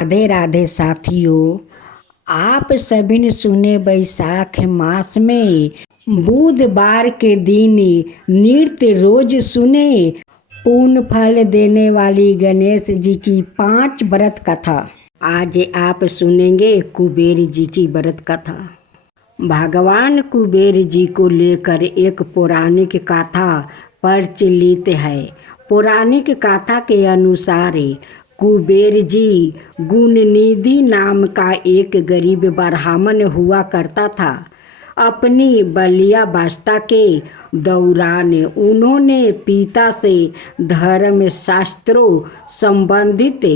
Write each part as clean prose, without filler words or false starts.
राधे राधे साथियों, आप सभी ने सुने बैसाख मास में बुधवार के दिन नृत्य रोज सुने पूर्ण फल देने वाली गणेश जी की 5 व्रत कथा। आज आप सुनेंगे कुबेर जी की व्रत कथा। भगवान कुबेर जी को लेकर एक पौराणिक कथा प्रचलित है। पौराणिक कथा के अनुसार कुबेर जी गुणनिधि नाम का एक गरीब ब्राह्मण हुआ करता था। अपनी बाल्यावस्था के दौरान उन्होंने पिता से धर्म शास्त्रों संबंधित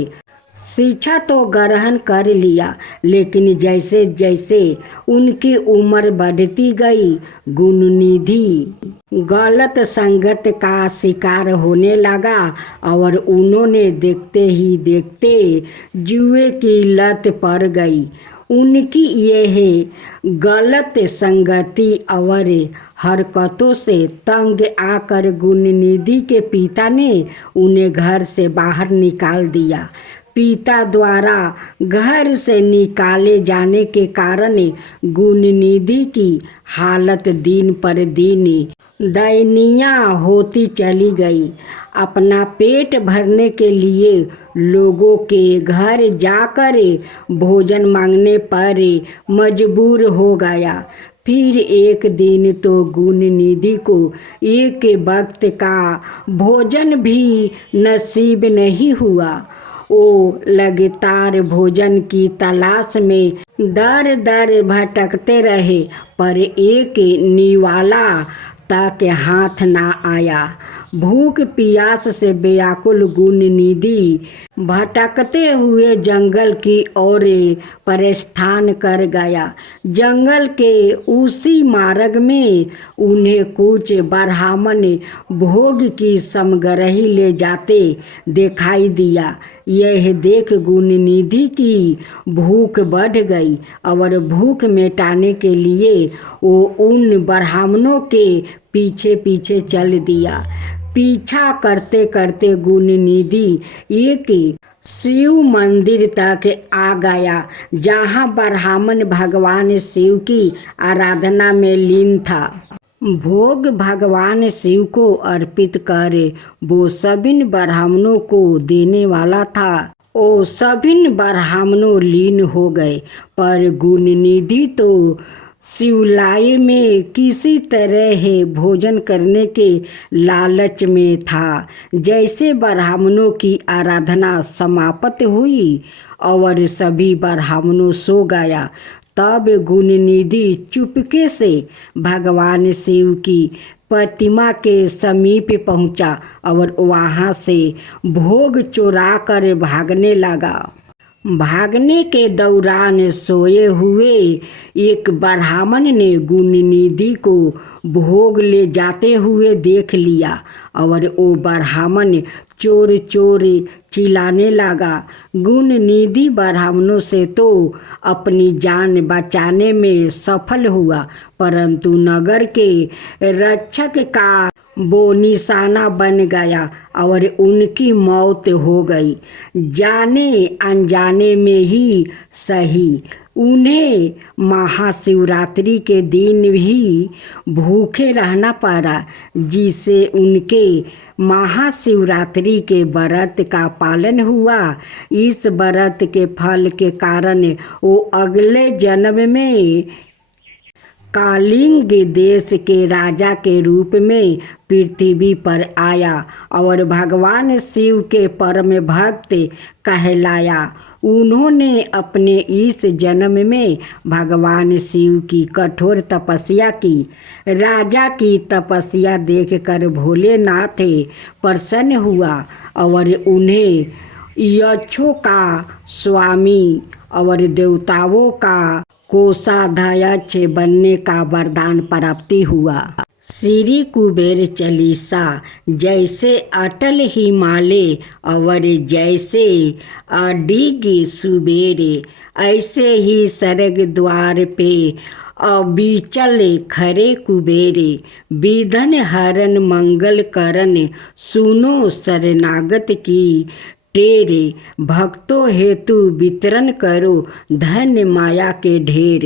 शिक्षा तो ग्रहण कर लिया, लेकिन जैसे जैसे उनकी उम्र बढ़ती गई गुणनिधि गलत संगत का शिकार होने लगा और उन्होंने देखते ही देखते जुए की लत पड़ गई। उनकी यह गलत संगति और हरकतों से तंग आकर गुणनिधि के पिता ने उन्हें घर से बाहर निकाल दिया। पिता द्वारा घर से निकाले जाने के कारण गुणनिधि की हालत दिन पर दिन दयनीय होती चली गई। अपना पेट भरने के लिए लोगों के घर जाकर भोजन मांगने पर मजबूर हो गया। फिर एक दिन तो गुणनिधि को एक वक्त का भोजन भी नसीब नहीं हुआ। वो लगातार भोजन की तलाश में दर दर भटकते रहे, पर एक निवाला तक हाथ ना आया। भूख प्यास से व्याकुल गुणनिधि भटकते हुए जंगल की ओर प्रस्थान कर गया। जंगल के उसी मार्ग में उन्हें कुछ ब्राह्मण भोग की सामग्री ले जाते दिखाई दिया। यह देख गुणनिधि की भूख बढ़ गई और भूख मिटाने के लिए वो उन ब्राह्मणों के पीछे पीछे चल दिया। पीछा करते करते गुणनिधि एक शिव मंदिर तक आ गया, जहाँ ब्राह्मण भगवान शिव की आराधना में लीन था। भोग भगवान शिव को अर्पित कर वो सभी ब्राह्मणों को देने वाला था। वो सभी ब्राह्मणों लीन हो गए, पर गुणनिधि तो शिवालय में किसी तरह भोजन करने के लालच में था। जैसे ब्राह्मणों की आराधना समाप्त हुई और सभी ब्राह्मणों सो गया, तब गुणनिधि चुपके से भगवान शिव की प्रतिमा के समीप पहुंचा और वहां से भोग चुरा कर भागने लगा। भागने के दौरान सोए हुए एक ब्राह्मण ने गुणनिधि को भोग ले जाते हुए देख लिया और वो ब्राह्मण चोर चोर चिल्लाने लगा। गुणनिधि ब्राह्मणों से तो अपनी जान बचाने में सफल हुआ, परंतु नगर के रक्षक का वो निशाना बन गया और उनकी मौत हो गई। जाने अनजाने में ही सही, उन्हें महाशिवरात्रि के दिन भी भूखे रहना पड़ा, जिससे उनके महाशिवरात्रि के व्रत का पालन हुआ। इस व्रत के फल के कारण वो अगले जन्म में कालिंग देश के राजा के रूप में पृथ्वी पर आया और भगवान शिव के परम भक्त कहलाया। उन्होंने अपने इस जन्म में भगवान शिव की कठोर तपस्या की। राजा की तपस्या देखकर भोलेनाथ प्रसन्न हुआ और उन्हें यक्षों का स्वामी और देवताओं का कोषाध्यक्ष बनने का वरदान प्राप्त हुआ। श्री कुबेर चालीसा जैसे अटल हिमालय और जैसे अडिग सुबेरे, ऐसे ही स्वर्ग द्वार पे अविचल खरे कुबेरे। विधन हरण मंगल करण, सुनो शरणागत की टेरे, भक्तों हेतु वितरण करो धन माया के ढेर।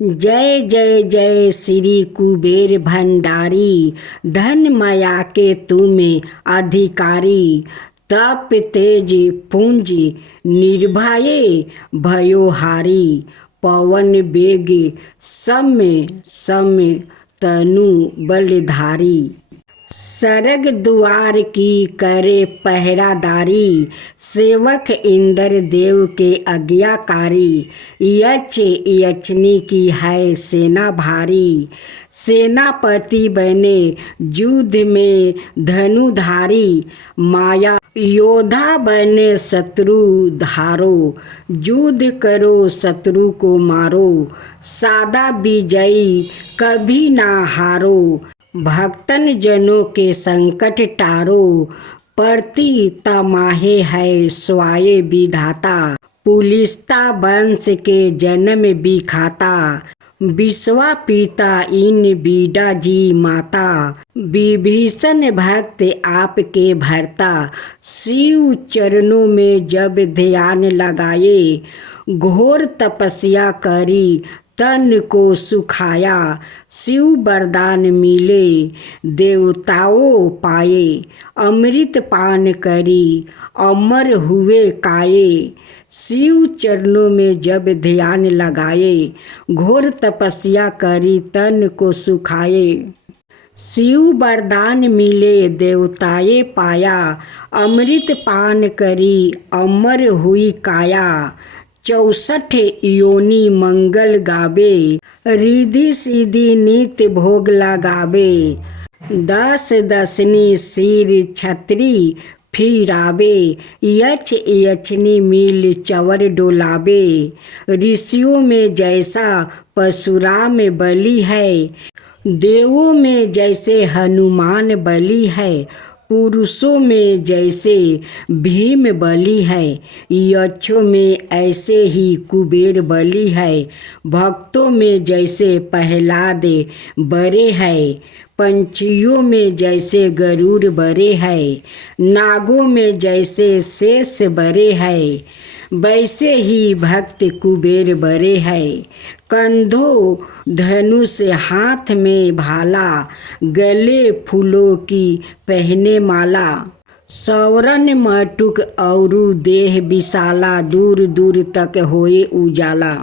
जय जय जय श्री कुबेर भंडारी, धन माया के तुम्हें अधिकारी। तप तेज पुंज निर्भय भयोहारी, पवन बेग सम्य सम्य तनु बलधारी। सरग द्वार की करे पहरादारी, सेवक इंद्र देव के आज्ञाकारी। यक्ष यक्षनी की है सेना भारी, सेनापति बने युद्ध में धनुधारी। माया योद्धा बने शत्रु धारो, युद्ध करो शत्रु को मारो। सादा विजयी कभी ना हारो, भक्तन जनों के संकट टारो। प्रति तमाहे है स्वाय विधाता, पुलिस्ता वंश के जन्म बिखाता। विश्वा पिता इन बीडा जी माता, विभीषण भक्त आपके भरता। शिव चरणों में जब ध्यान लगाए, घोर तपस्या करी तन को सुखाया। शिव वरदान मिले देवताओं पाए, अमृत पान करी अमर हुए काये। शिव चरणों में जब ध्यान लगाए, घोर तपस्या करी तन को सुखाए। शिव वरदान मिले देवताए पाया, अमृत पान करी अमर हुई काया। 64 योनि मंगल गावे, रिधि सीधी नित्य भोग लगावे। 10 दसनी सिर छतरी फिरावे, यक्ष यक्षनी मिल चवर डोलावे। ऋषियों में जैसा परशुराम बलि है, देवों में जैसे हनुमान बलि है। पुरुषों में जैसे भीम बलि है, यक्षों में ऐसे ही कुबेर बलि है। भक्तों में जैसे प्रहलाद बड़े है, पंछियों में जैसे गरुड़ बड़े है। नागों में जैसे शेष बड़े है, वैसे ही भक्त कुबेर बड़े है। कंधों धनुष हाथ में भाला, गले फूलों की पहने माला। सौरन मटुक औरु देह विशाला, दूर दूर तक होए उजाला।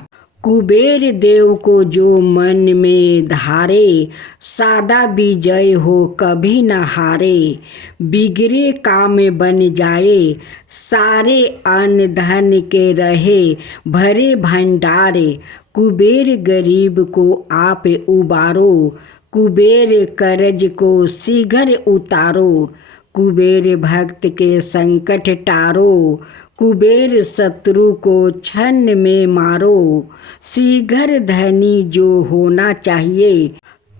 कुबेर देव को जो मन में धारे, सादा विजय हो कभी न हारे। बिगड़े काम बन जाए, सारे अन्न धन के रहे भरे भंडारे। कुबेर गरीब को आप उबारो, कुबेर कर्ज को शीघ्र उतारो। कुबेर भक्त के संकट टारो, कुबेर शत्रु को क्षण में मारो। शीघ्र धनी जो होना चाहिए,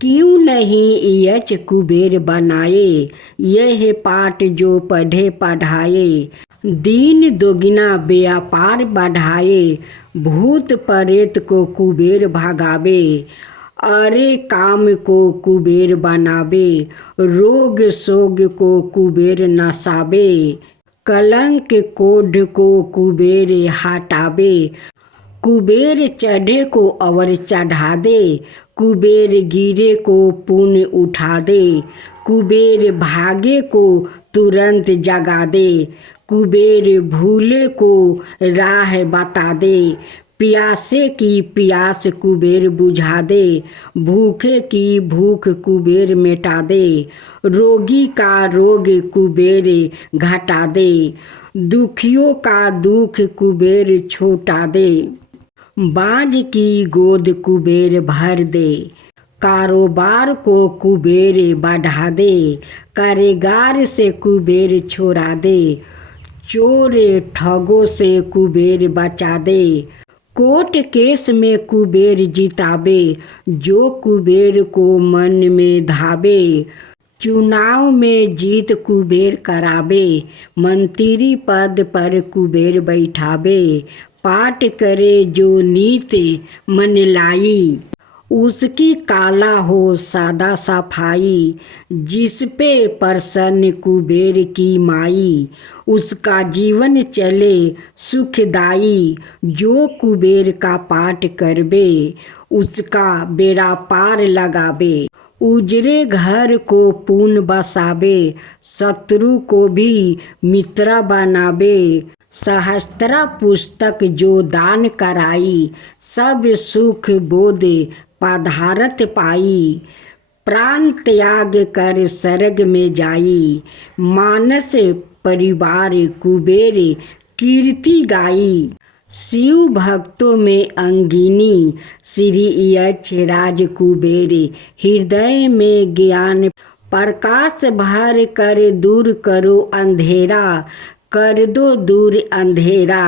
क्यों नहीं यक्ष कुबेर बनाए। यह पाठ जो पढ़े पढ़ाए, दीन दोगुना व्यापार बढ़ाए। भूत प्रेत को कुबेर भगावे, अरे काम को कुबेर बनावे। रोग शोग को कुबेर नसावे, कलंक कोढ़ को कुबेर हटावे। कुबेर चढ़े को अवर चढ़ा दे, कुबेर गिरे को पुण्य उठा दे। कुबेर भागे को तुरंत जगा दे, कुबेर भूले को राह बता दे। प्यासे की प्यास कुबेर बुझा दे, भूखे की भूख कुबेर मिटा दे। रोगी का रोग कुबेर घटा दे, दुखियों का दुख कुबेर छुटा दे। बाज की गोद कुबेर भर दे, कारोबार को कुबेर बढ़ा दे। कारीगर से कुबेर छोड़ा दे, चोर ठगों से कुबेर बचा दे। कोर्ट केस में कुबेर जितावे, जो कुबेर को मन में धावे। चुनाव में जीत कुबेर करावे, मंत्री पद पर कुबेर बैठावे। पाठ करे जो नीति मन लाई, उसकी काला हो सादा सफाई, जिस पे प्रसन्न कुबेर की माई। उसका जीवन चले सुखदाई, जो कुबेर का पाठ करबे, उसका बेड़ा पार लगाबे। उजरे घर को पून बसाबे, शत्रु को भी मित्र बनाबे। सहस्त्रा पुस्तक जो दान कराई, सब सुख बोध पधारत पाई। प्राण त्याग कर स्वर्ग में जाई, मानस परिवार कुबेर कीर्ति गाई। शिव भक्तों में अंगिनी, श्री यक्ष राज कुबेर। हृदय में ज्ञान प्रकाश भर कर दूर करो अंधेरा। कर दो दूर अंधेरा,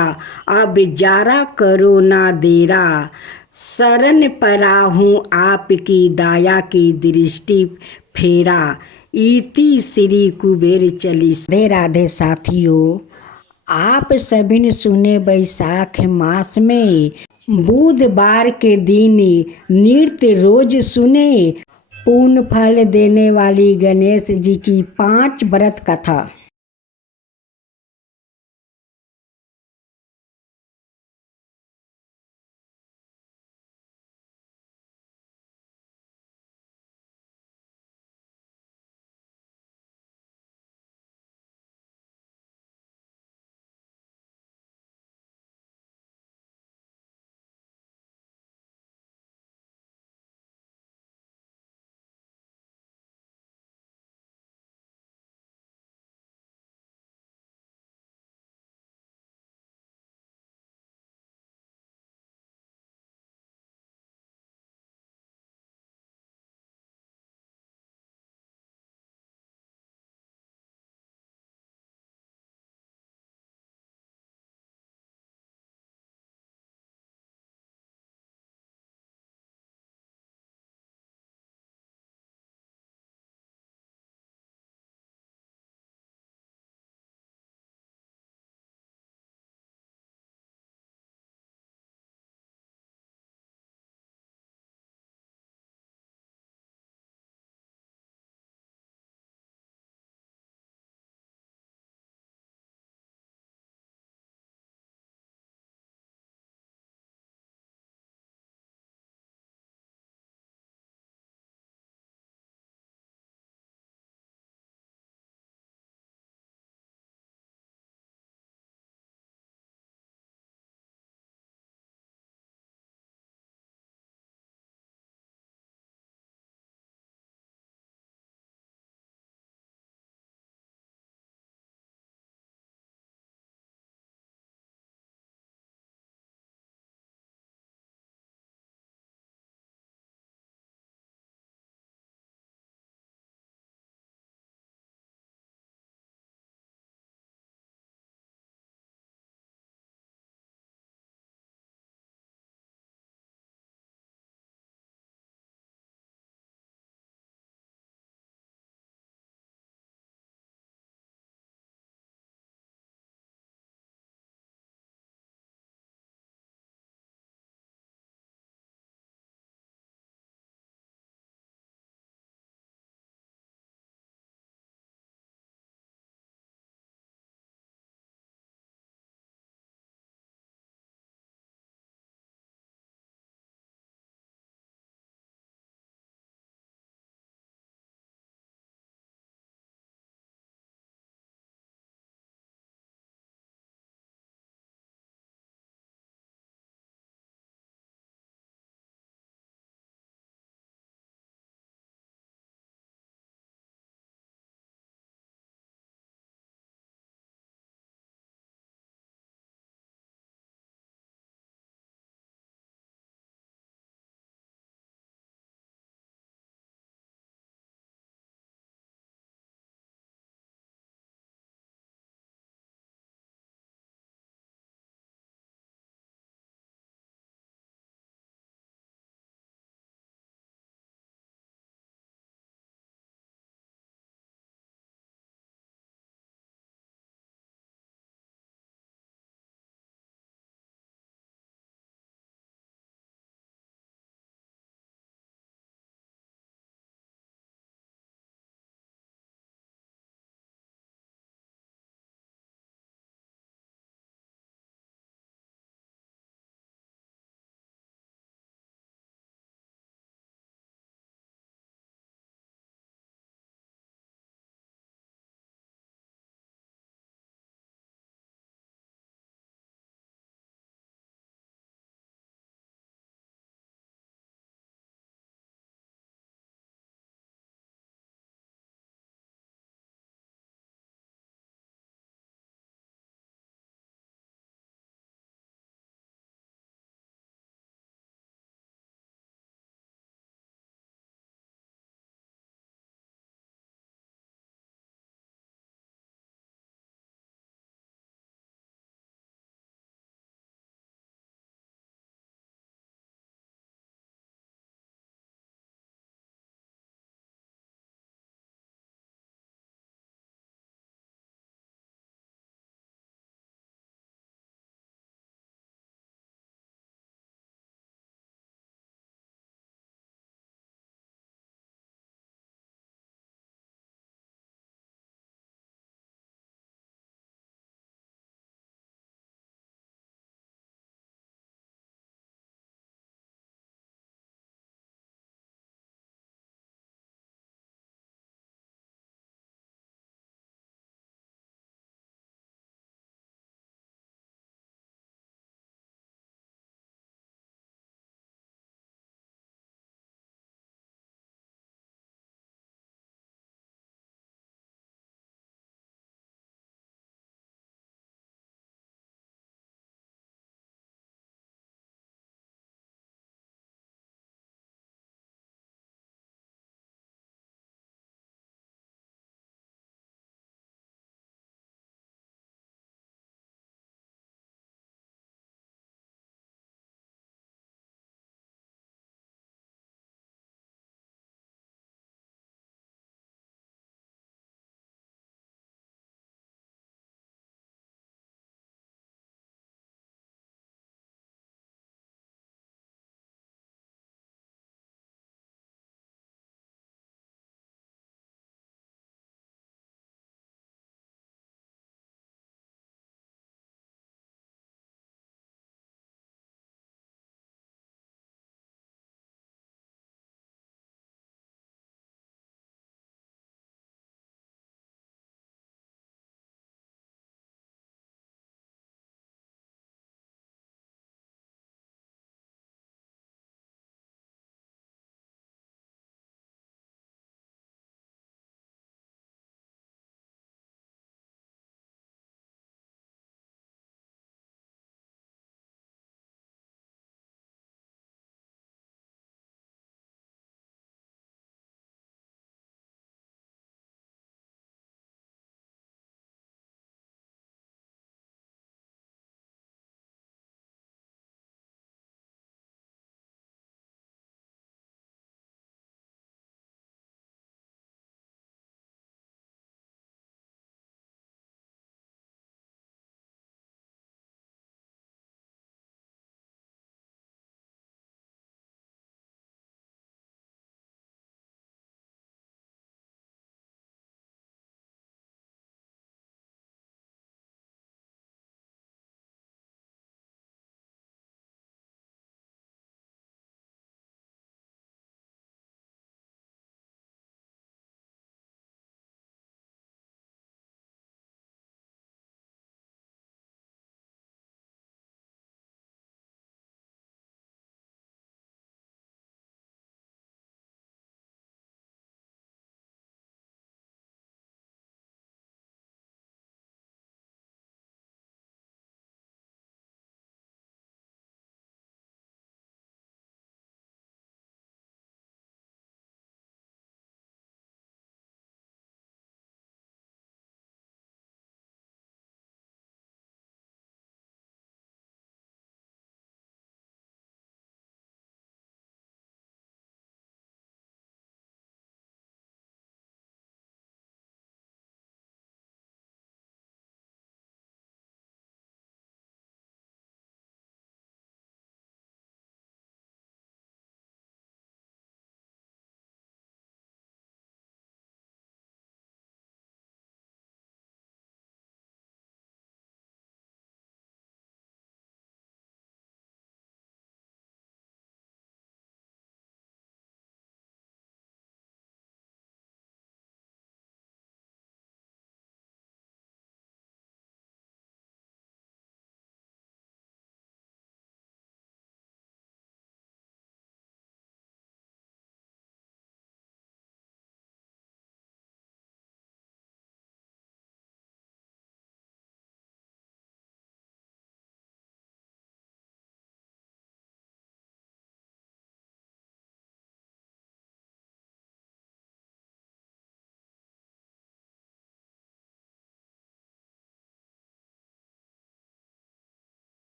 अब जारा करो ना देरा। शरण परा हूँ आपकी दया की दृष्टि फेरा। इति श्री कुबेर चालीसा। राधे राधे साथियों, आप सभी ने सुने बैसाख मास में बुधवार के दिन नृत्य रोज सुने। पूर्ण फल देने वाली गणेश जी की 5 व्रत कथा।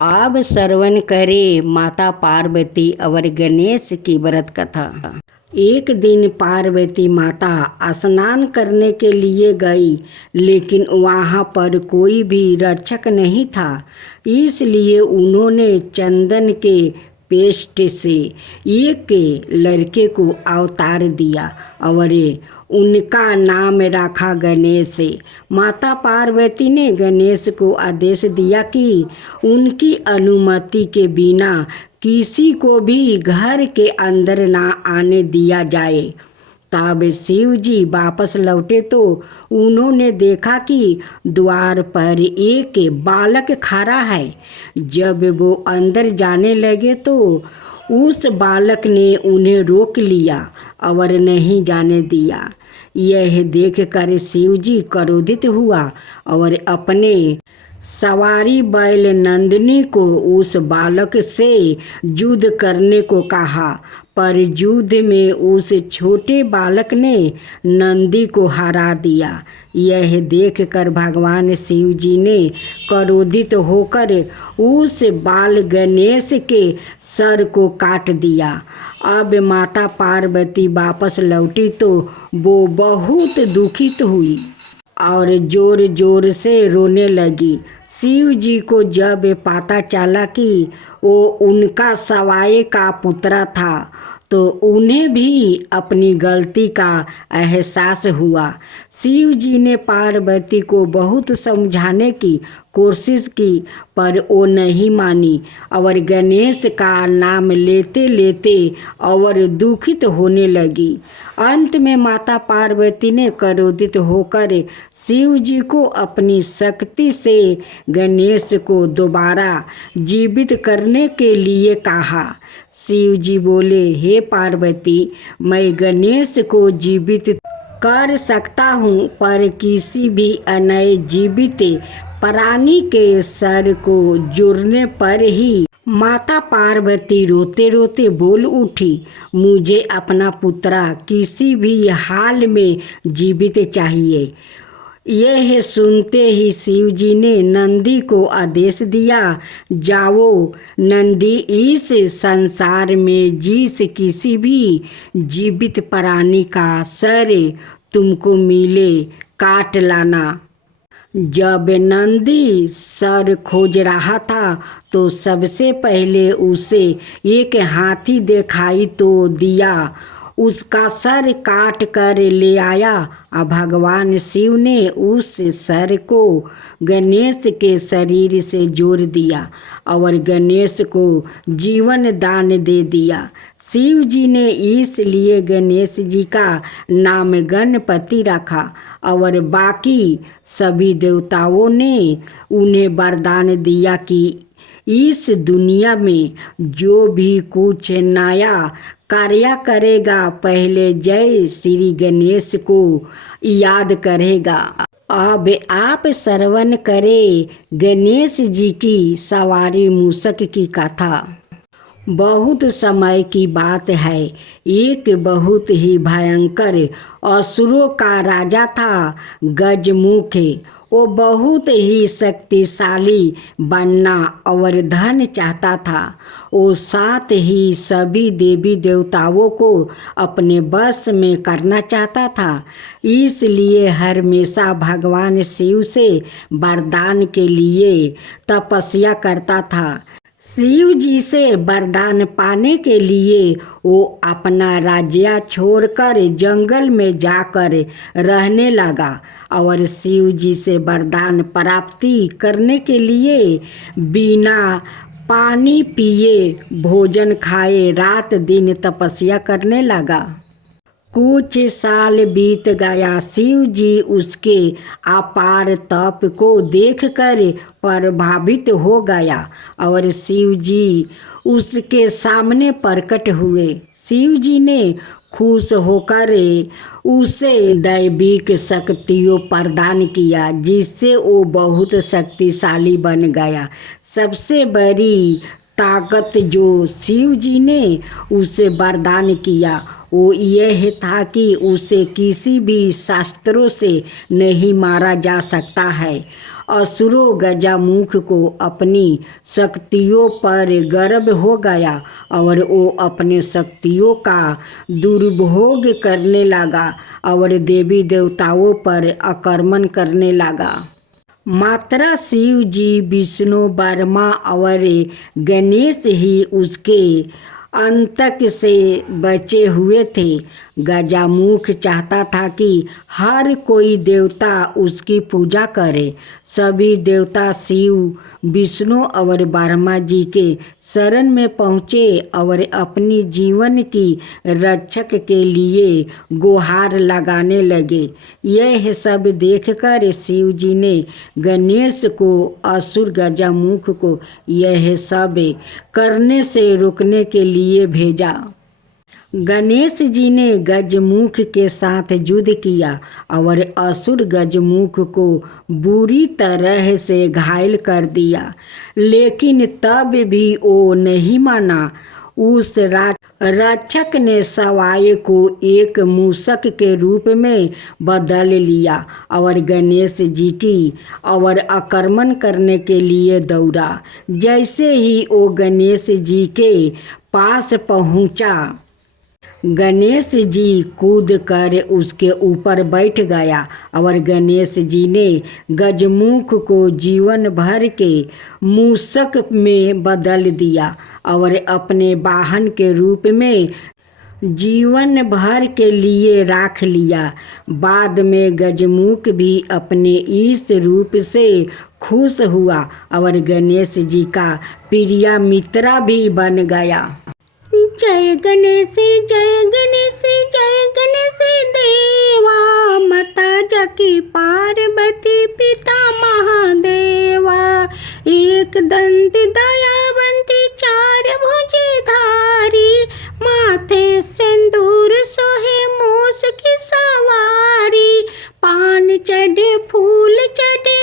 अब श्रवण करे माता पार्वती और गणेश की व्रत कथा। एक दिन पार्वती माता स्नान करने के लिए गई, लेकिन वहाँ पर कोई भी रक्षक नहीं था। इसलिए उन्होंने चंदन के पेस्ट से एक लड़के को अवतार दिया और उनका नाम रखा गणेश। माता पार्वती ने गणेश को आदेश दिया कि उनकी अनुमति के बिना किसी को भी घर के अंदर ना आने दिया जाए। तब शिव जी वापस लौटे तो उन्होंने देखा कि द्वार पर एक बालक खड़ा है। जब वो अंदर जाने लगे तो उस बालक ने उन्हें रोक लिया और नहीं जाने दिया। यह देखकर शिव जी क्रोधित हुआ और अपने सवारी बैल नंदिनी को उस बालक से युद्ध करने को कहा, पर युद्ध में उस छोटे बालक ने नंदी को हरा दिया। यह देखकर भगवान शिव जी ने क्रोधित होकर उस बाल गणेश के सर को काट दिया। अब माता पार्वती वापस लौटी तो वो बहुत दुखित हुई और जोर जोर से रोने लगी। शिव जी को जब पता चला कि वो उनका सवाए का पुत्र था तो उन्हें भी अपनी गलती का एहसास हुआ। शिव जी ने पार्वती को बहुत समझाने की कोशिश की, पर वो नहीं मानी और गणेश का नाम लेते लेते और दुखित होने लगी। अंत में माता पार्वती ने क्रोधित होकर शिव जी को अपनी शक्ति से गणेश को दोबारा जीवित करने के लिए कहा। शिव जी बोले, हे पार्वती, मैं गणेश को जीवित कर सकता हूँ, पर किसी भी नए जीवित प्राणी के सर को जुड़ने पर ही। माता पार्वती रोते रोते बोल उठी, मुझे अपना पुत्र किसी भी हाल में जीवित चाहिए। यह सुनते ही शिव जी ने नंदी को आदेश दिया, जाओ नंदी, इस संसार में जिस किसी भी जीवित प्राणी का सर तुमको मिले काट लाना। जब नंदी सर खोज रहा था तो सबसे पहले उसे एक हाथी दिखाई तो दिया, उसका सर काट कर ले आया। भगवान शिव ने उस सर को गणेश के शरीर से जोड़ दिया और गणेश को जीवन दान दे दिया। शिव जी ने इसलिए गणेश जी का नाम गणपति रखा और बाकी सभी देवताओं ने उन्हें वरदान दिया कि इस दुनिया में जो भी कुछ नया कार्य करेगा पहले जय श्री गणेश को याद करेगा। अब आप श्रवण करें गणेश जी की सवारी मूषक की कथा। बहुत समय की बात है, एक बहुत ही भयंकर असुरों का राजा था गजमुख। वो बहुत ही शक्तिशाली बनना और धन चाहता था। वो साथ ही सभी देवी देवताओं को अपने बस में करना चाहता था। इसलिए हमेशा भगवान शिव से वरदान के लिए तपस्या करता था। शिव जी से वरदान पाने के लिए वो अपना राज्य छोड़कर जंगल में जाकर रहने लगा और शिव जी से वरदान प्राप्ति करने के लिए बिना पानी पिए भोजन खाए रात दिन तपस्या करने लगा। कुछ साल बीत गया। शिव जी उसके अपार तप को देखकर प्रभावित हो गया और शिव जी उसके सामने प्रकट हुए। शिव जी ने खुश होकर उसे दैविक शक्तियों प्रदान किया, जिससे वो बहुत शक्तिशाली बन गया। सबसे बड़ी ताकत जो शिव जी ने उसे वरदान किया वो यह था कि उसे किसी भी शास्त्रों से नहीं मारा जा सकता है। असुरों गजामुख को अपनी शक्तियों पर गर्व हो गया और वो अपने शक्तियों का दुरुपयोग करने लगा और देवी देवताओं पर आक्रमण करने लगा। मात्र शिव जी, विष्णु, ब्रह्मा और गणेश ही उसके अंतक से बचे हुए थे। गजामुख चाहता था कि हर कोई देवता उसकी पूजा करे। सभी देवता शिव, विष्णु और ब्रह्मा जी के शरण में पहुँचे और अपनी जीवन की रक्षक के लिए गुहार लगाने लगे। यह सब देखकर शिव जी ने गणेश को असुर गजामुख को यह सब करने से रोकने के लिए भेजा। गणेश जी ने गजमुख के साथ युद्ध किया और असुर गजमुख को बुरी तरह से घायल कर दिया, लेकिन तब भी वो नहीं माना। उस रक्षक ने सवाय को एक मूषक के रूप में बदल लिया और गणेश जी की और आक्रमण करने के लिए दौड़ा। जैसे ही वो गणेश जी के पास पहुंचा, गणेश जी कूद कर उसके ऊपर बैठ गया और गणेश जी ने गजमुख को जीवन भर के मूषक में बदल दिया और अपने वाहन के रूप में जीवन भर के लिए रख लिया। बाद में गजमुख भी अपने इस रूप से खुश हुआ और गणेश जी का प्रिय मित्र भी बन गया। जय गणेश, जय गणेश, जय गणेश देवा, माता जकी पार्वती पिता महादेवा। एक दंत दयावंती चार भुजधारी, माथे सिंदूर सोहे मूस की सवारी। पान चढ़े, फूल चढ़े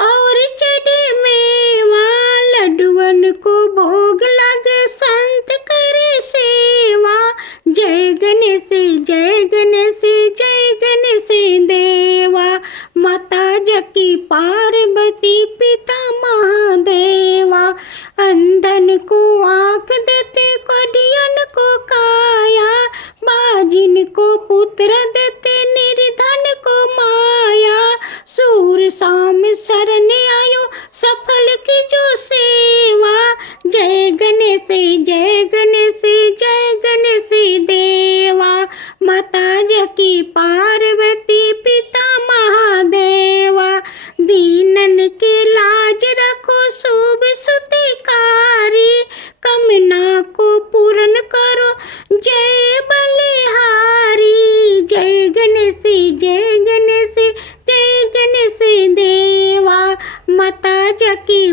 और चढ़े मेवा, लड्डुअन को भोग लगे संत करे सेवा। जय गणेश, जय गणेश, जय गणेश देवा, माता जकी पार्वती पिता महादेवा। अंधन को आँख देते, कोढ़ियन को काया, बाजिन को पुत्र देते, निर्धन को माया। सूर शाम शरण आयो, सफल की जो सेवा। जय गणेश, जय गणेश, जय गणेश देवा, माता जकी पार्वती पिता महादेवा। दीनन की लाज रखो, शुभ सुतिकारी, कामना को पूर्ण करो, जय बलिहारी। जय गणेश, जय गणेश, जय गणेश देवा, माता जकी